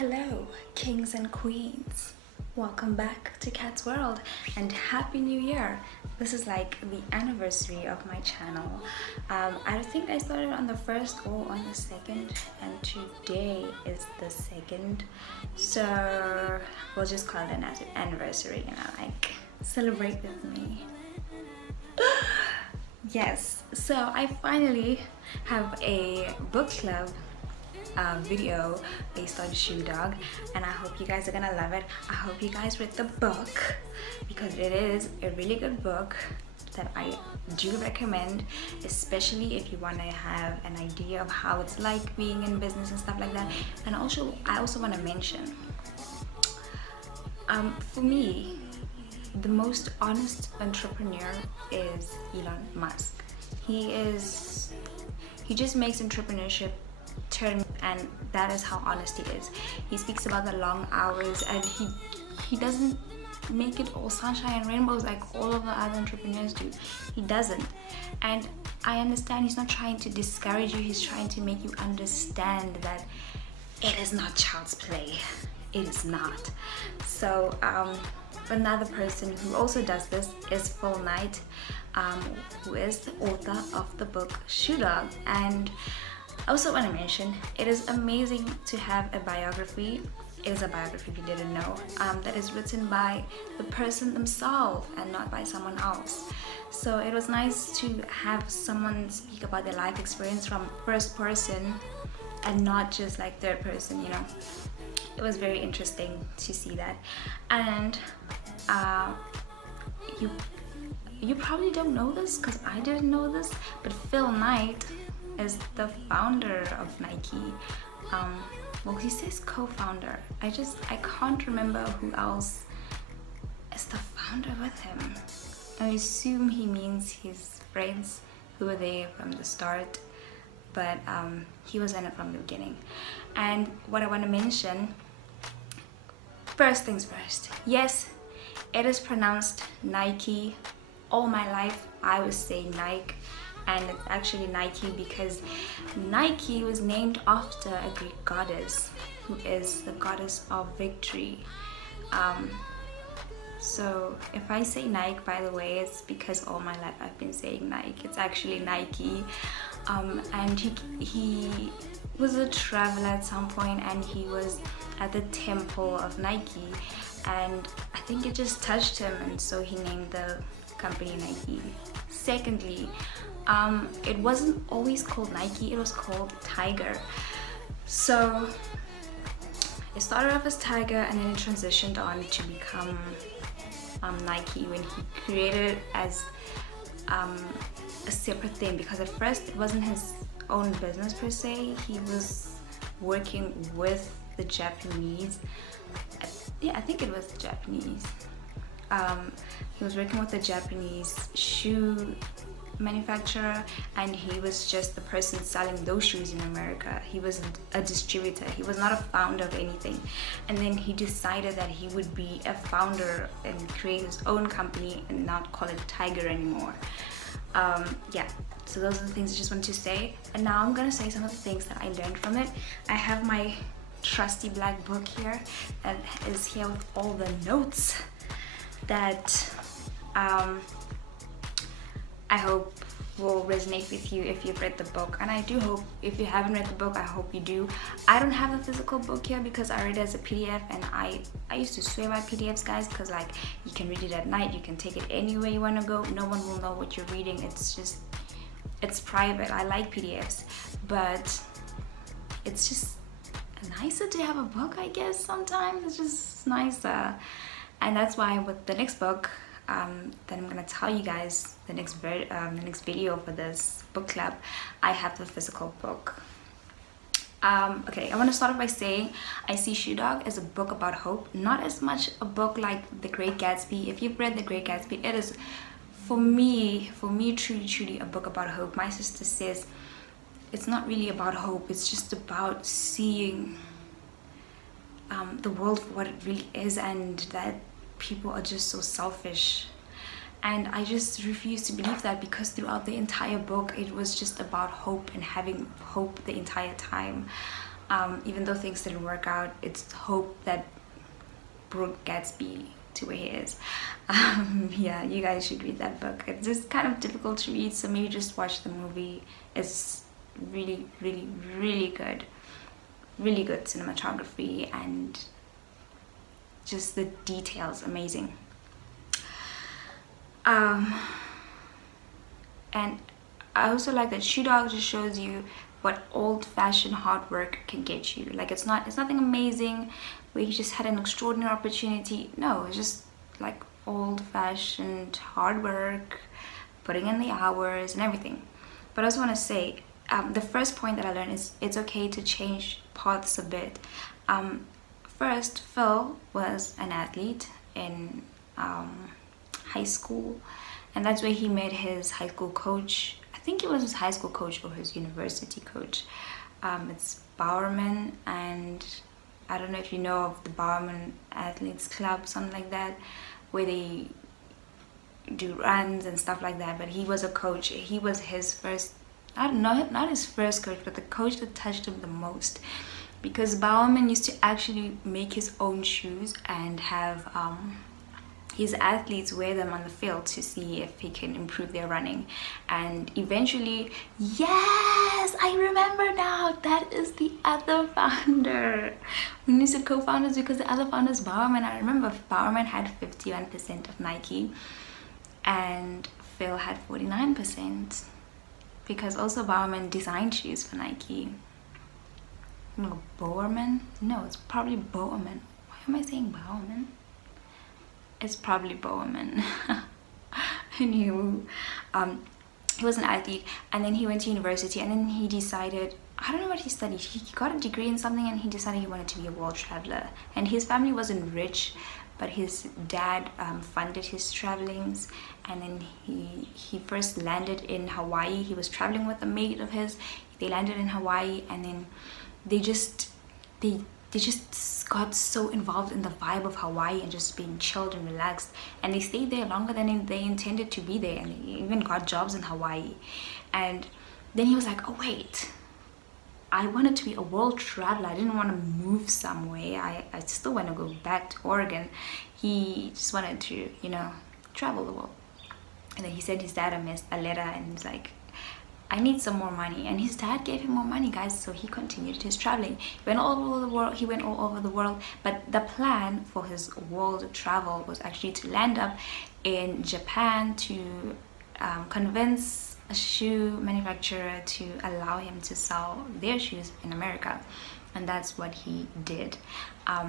Hello, kings and queens. Welcome back to Cat's World and Happy New Year. This is like the anniversary of my channel. I think I started on the 1st or on the 2nd, and today is the 2nd. So we'll just call it an anniversary, like celebrate with me. Yes, so I finally have a book club video based on Shoe Dog, and I hope you guys are gonna love it. I hope you guys read the book because it is a really good book that I do recommend, especially if you want to have an idea of how it's like being in business and stuff like that. And also I also want to mention, for me, the most honest entrepreneur is Elon Musk. He just makes entrepreneurship turn, and that is how honest he is. He speaks about the long hours, and he doesn't make it all sunshine and rainbows like all of the other entrepreneurs do. He doesn't. And I understand he's not trying to discourage you, he's trying to make you understand that it is not child's play. It is not. So another person who also does this is Phil Knight, who is the author of the book Shoe Dog. And I also want to mention, it is amazing to have a biography. It is a biography, if you didn't know, that is written by the person themselves and not by someone else. So it was nice to have someone speak about their life experience from first person and not just like third person, you know. It was very interesting to see that. And you probably don't know this because I didn't know this, but Phil Knight is the founder of Nike. Well, he says co-founder. I can't remember who else is the founder with him. I assume he means his friends who were there from the start, but he was in it from the beginning. And what I want to mention, first things first, yes, it is pronounced Nike. All my life I was saying Nike, and it's actually Nike because Nike was named after a Greek goddess who is the goddess of victory. So if I say Nike, by the way, it's because all my life I've been saying Nike. It's actually Nike. And he was a traveler at some point, and he was at the temple of Nike, and I think it just touched him, and so he named the company Nike. Secondly, it wasn't always called Nike, it was called Tiger. So it started off as Tiger, and then it transitioned on to become Nike when he created it as a separate thing, because at first it wasn't his own business per se. He was working with the Japanese, yeah, I think it was the Japanese. He was working with the Japanese shoe manufacturer, and he was just the person selling those shoes in America. He was a distributor. He was not a founder of anything. And then he decided that he would be a founder and create his own company and not call it Tiger anymore. Yeah, so those are the things I just wanted to say. And now I'm gonna say some of the things that I learned from it. I have my trusty black book here that is here with all the notes that I hope will resonate with you if you've read the book. And I do hope, if you haven't read the book, I hope you do. I don't have a physical book here because I read it as a PDF, and I used to swear by PDFs, guys, because like you can read it at night, you can take it anywhere you want to go, no one will know what you're reading. It's private. I like PDFs, but it's just nicer to have a book, I guess. Sometimes it's just nicer. And that's why with the next book that I'm gonna tell you guys, the next video for this book club, I have the physical book. Okay, I want to start off by saying I see Shoe Dog as a book about hope, not as much a book like The Great Gatsby. If you've read The Great Gatsby, it is for me truly a book about hope. My sister says it's not really about hope, it's just about seeing the world for what it really is, and that people are just so selfish. And I just refuse to believe that, because throughout the entire book it was just about hope and having hope the entire time. Even though things didn't work out, it's hope that Brooke Gatsby to where he is. Yeah, you guys should read that book. It's just kind of difficult to read, so maybe just watch the movie. It's really, really, really good. Really good cinematography, and just the details amazing. And I also like that Shoe Dog just shows you what old-fashioned hard work can get you. Like it's nothing amazing where he just had an extraordinary opportunity. No, it's just like old-fashioned hard work, putting in the hours and everything. But I also want to say, the first point that I learned is it's okay to change paths a bit. First, Phil was an athlete in high school, and that's where he met his high school coach. I think it was his high school coach or his university coach. It's Bowerman, and I don't know if you know of the Bowerman Athletes Club, something like that, where they do runs and stuff like that. But he was a coach. He was his first, I don't know, not his first coach, but the coach that touched him the most, because Bowerman used to actually make his own shoes and have his athletes wear them on the field to see if he can improve their running. And eventually, yes, I remember now, that is the other founder. When you said co-founders, because the other founder is Bowerman. I remember Bowerman had 51% of Nike and Phil had 49%, because also Bowerman designed shoes for Nike. No, Bowerman? No, it's probably Bowerman. Why am I saying Bowerman? It's probably Bowerman. Anywho, he was an athlete, and then he went to university, and then he decided, I don't know what he studied. He got a degree in something, and he decided he wanted to be a world traveler. And his family wasn't rich, but his dad funded his travelings. And then he first landed in Hawaii. He was traveling with a mate of his. They landed in Hawaii, and then they just got so involved in the vibe of Hawaii and just being chilled and relaxed, and they stayed there longer than they intended to be there, and they even got jobs in Hawaii. And then he was like, oh wait, I wanted to be a world traveler. I didn't want to move somewhere. I still want to go back to Oregon. He just wanted to, you know, travel the world. And then he sent his dad a letter, and he's like, I need some more money. And his dad gave him more money, guys, so he continued his traveling. He went all over the world. But the plan for his world travel was actually to land up in Japan to convince a shoe manufacturer to allow him to sell their shoes in America. And that's what he did. I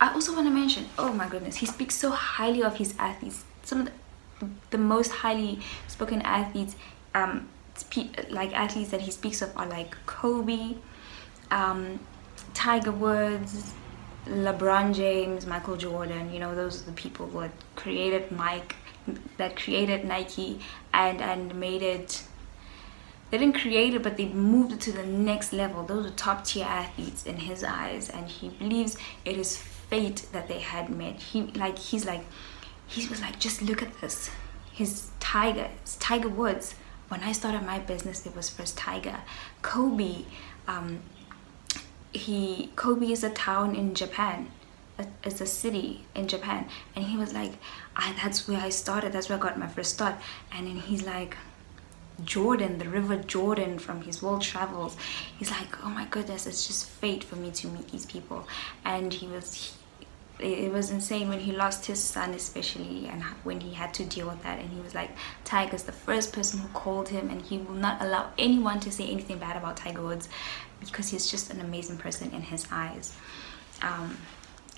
also want to mention, oh my goodness, he speaks so highly of his athletes. Some of the most highly spoken athletes, like athletes that he speaks of, are like Kobe, Tiger Woods, LeBron James, Michael Jordan. You know, those are the people that created Nike and made it. They didn't create it, but they moved it to the next level. Those are top tier athletes in his eyes, and he believes it is fate that they had met. He was like, just look at this. His Tiger Woods. When I started my business, it was first Tiger. Kobe, Kobe is a town in Japan. It's a city in Japan, and he was like, that's where I started. That's where I got my first start. And then he's like, Jordan, the River Jordan, from his world travels. He's like, oh my goodness, it's just fate for me to meet these people. And it was insane when he lost his son, especially, and when he had to deal with that. And he was like, Tiger's the first person who called him, and he will not allow anyone to say anything bad about Tiger Woods, because he's just an amazing person in his eyes.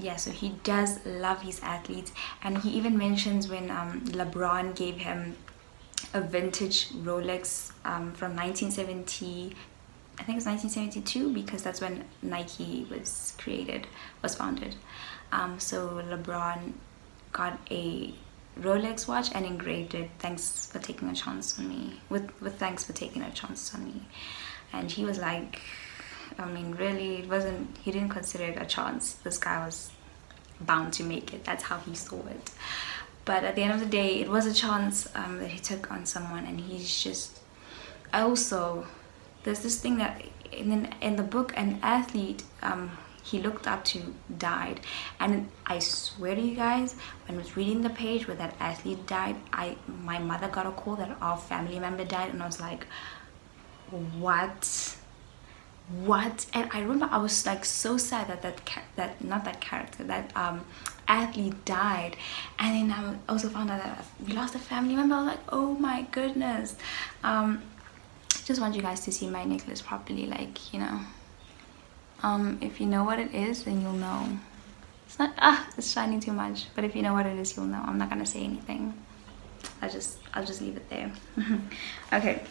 Yeah, so he does love his athletes. And he even mentions when LeBron gave him a vintage Rolex from 1970, I think it's 1972, because that's when Nike was founded. So LeBron got a Rolex watch and engraved it, thanks for taking a chance on me, with thanks for taking a chance on me. And he was like, I mean, really, he didn't consider it a chance. This guy was bound to make it. That's how he saw it. But at the end of the day, it was a chance that he took on someone. And he's just, there's this thing that in the book, an athlete he looked up to died. And I swear to you guys, when I was reading the page where that athlete died, my mother got a call that our family member died, and I was like, what? And I remember I was like so sad that athlete died. And then I also found out that we lost a family member. I was like, oh my goodness. Just want you guys to see my necklace properly, like, you know. If you know what it is, then you'll know. It's not, it's shining too much, but if you know what it is, you'll know. I'm not gonna say anything. I'll just leave it there. Okay.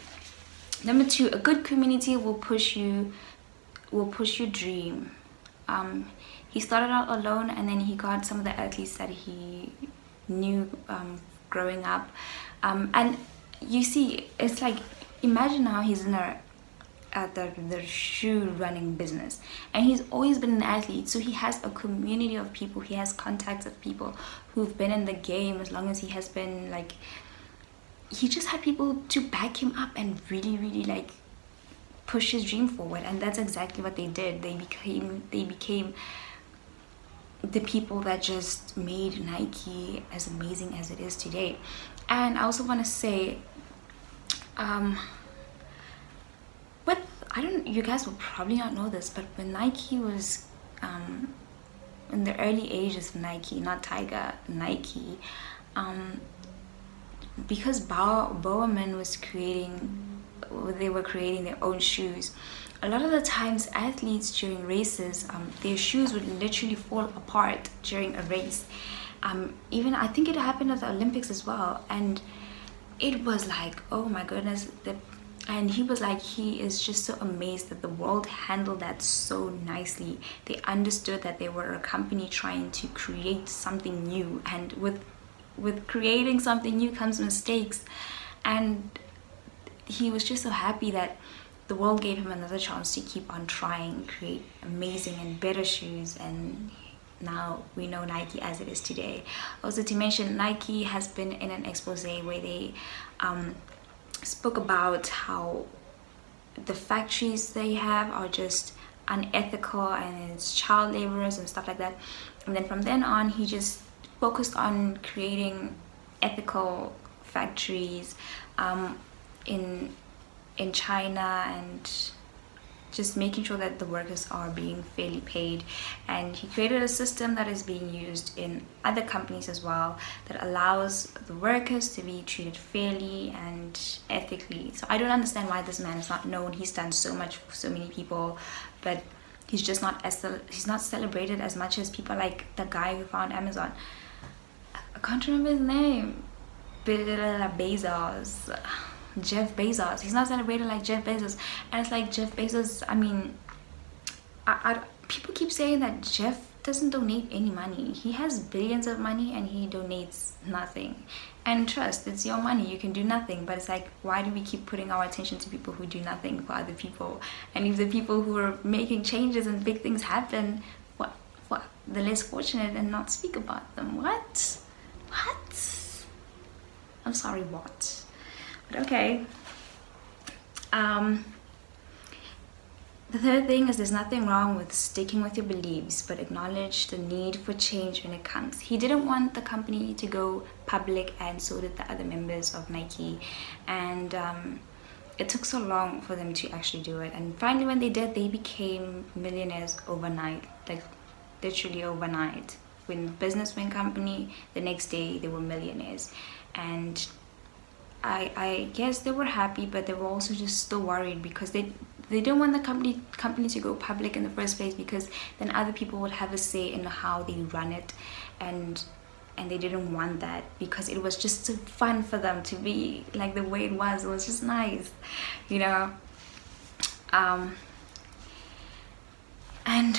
Number 2, a good community will push you dream. He started out alone, and then he got some of the athletes that he knew growing up. And you see, it's like, imagine now he's in the shoe running business, and he's always been an athlete, so he has a community of people, he has contacts of people who've been in the game as long as he has been. Like, he just had people to back him up and really like push his dream forward, and that's exactly what they did. They became the people that just made Nike as amazing as it is today. And I also want to say, you guys will probably not know this, but when Nike was in the early ages of Nike, not Tiger, Nike, because Bowerman were creating their own shoes, a lot of the times athletes during races, their shoes would literally fall apart during a race. Even I think it happened at the Olympics as well, and it was like, oh my goodness. And he was like, he is just so amazed that the world handled that so nicely. They understood that they were a company trying to create something new, and with creating something new comes mistakes. And he was just so happy that the world gave him another chance to keep on trying, create amazing and better shoes, and now we know Nike as it is today. Also, to mention, Nike has been in an expose where they spoke about how the factories they have are just unethical, and it's child laborers and stuff like that. And then from then on, he just focused on creating ethical factories in China, and just making sure that the workers are being fairly paid. And he created a system that is being used in other companies as well, that allows the workers to be treated fairly and ethically. So I don't understand why this man is not known. He's done so much for so many people, but he's just not celebrated as much as people like the guy who found Amazon. I can't remember his name. Jeff Bezos. He's not celebrated like Jeff Bezos. And it's like, Jeff Bezos, I mean, people keep saying that Jeff doesn't donate any money. He has billions of money and he donates nothing. And trust, it's your money, you can do nothing. But it's like, why do we keep putting our attention to people who do nothing for other people, and leave the people who are making changes and big things happen for the less fortunate, and not speak about them? What? I'm sorry, what? But okay. The third thing is, there's nothing wrong with sticking with your beliefs, but acknowledge the need for change when it comes. He didn't want the company to go public, and so did the other members of Nike. And it took so long for them to actually do it. And finally, when they did, they became millionaires overnight, like literally overnight. When the business went company, the next day they were millionaires. And I guess they were happy, but they were also just still worried, because they didn't want the company to go public in the first place, because then other people would have a say in how they run it, and they didn't want that, because it was just so fun for them to be like the way it was. It was just nice, you know. And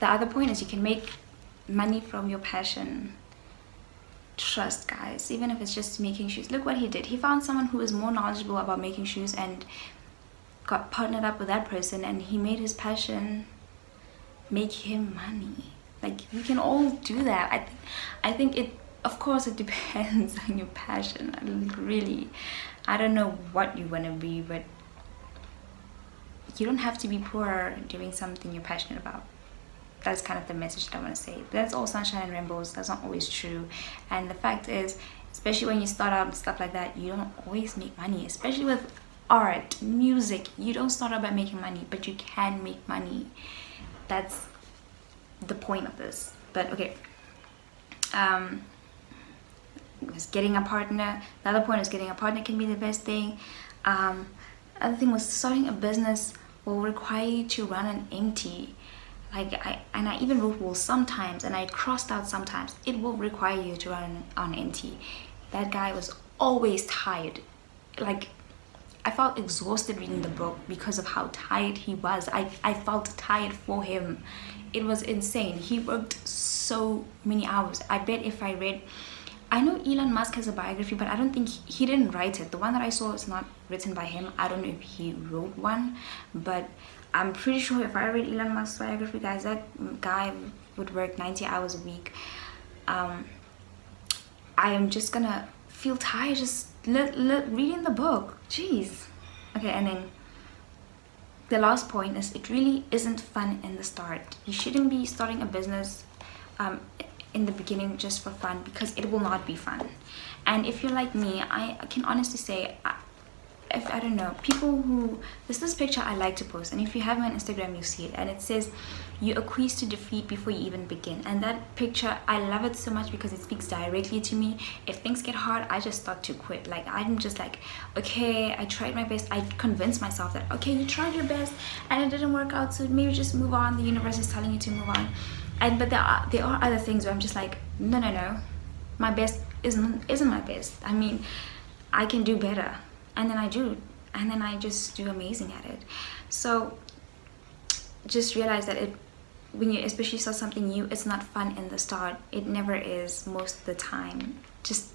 the other point is, you can make money from your passion. Trust, guys, even if it's just making shoes. Look what he did. He found someone who is more knowledgeable about making shoes and got partnered up with that person, and he made his passion make him money. Like, we can all do that. I think it, of course, it depends on your passion. I mean, really, I don't know what you want to be, but you don't have to be poor doing something you're passionate about. That's kind of the message that I want to say. But that's all sunshine and rainbows. That's not always true. And the fact is, especially when you start out and stuff like that, you don't always make money. Especially with art, music, you don't start out by making money, but you can make money. That's the point of this. But okay, was getting a partner. The other point is getting a partner can be the best thing. Other thing was starting a business will require you to run on empty. Like I even wrote well sometimes, and I crossed out sometimes. It will require you to run on empty. That guy was always tired. Like, I felt exhausted reading the book because of how tired he was. I felt tired for him. It was insane. He worked so many hours. I bet if I read, I know Elon Musk has a biography, but I don't think he didn't write it. The one that I saw is not written by him. I don't know if he wrote one, but I'm pretty sure if I read Elon Musk's biography, guys, that guy would work 90 hours a week. I am just gonna feel tired just reading the book. Jeez. Okay, and then the last point is it really isn't fun in the start. You shouldn't be starting a business in the beginning just for fun, because it will not be fun. And if you're like me, I can honestly say, if I don't know, people who, there's this picture I like to post, and if you have me on Instagram, you see it, and it says you acquiesce to defeat before you even begin. And that picture, I love it so much because it speaks directly to me. If things get hard, I just start to quit. Like, I'm just like, okay, I tried my best. I convinced myself that, okay, you tried your best and it didn't work out, so maybe just move on. The universe is telling you to move on. But there are other things where I'm just like, no, my best isn't my best. I mean, I can do better. And then I do, and then I just do amazing at it. So just realize that when you especially start something new, it's not fun in the start. It never is most of the time. Just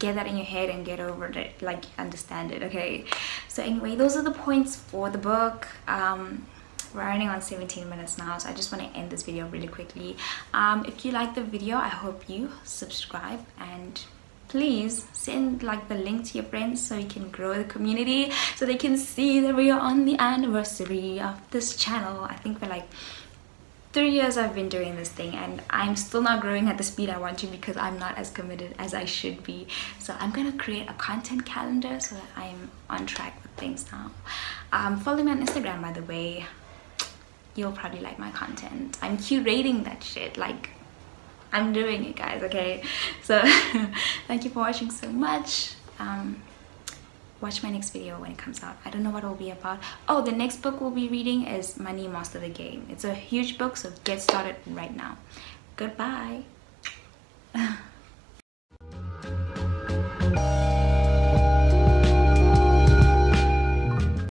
get that in your head and get over it, like, understand it. Okay, so anyway, those are the points for the book. We're running on 17 minutes now, so I just want to end this video really quickly. If you like the video, I hope you subscribe, and please send like the link to your friends so you can grow the community, so they can see that we are on the anniversary of this channel. I think for like 3 years I've been doing this thing, and I'm still not growing at the speed I want to because I'm not as committed as I should be. So I'm gonna create a content calendar so that I'm on track with things now. Follow me on Instagram, by the way. You'll probably like my content. I'm curating that shit, like, I'm doing it, guys. Okay, so thank you for watching so much. Watch my next video when it comes out. I don't know what it will be about. Oh, the next book we'll be reading is Money Master the Game. It's a huge book, so get started right now. Goodbye.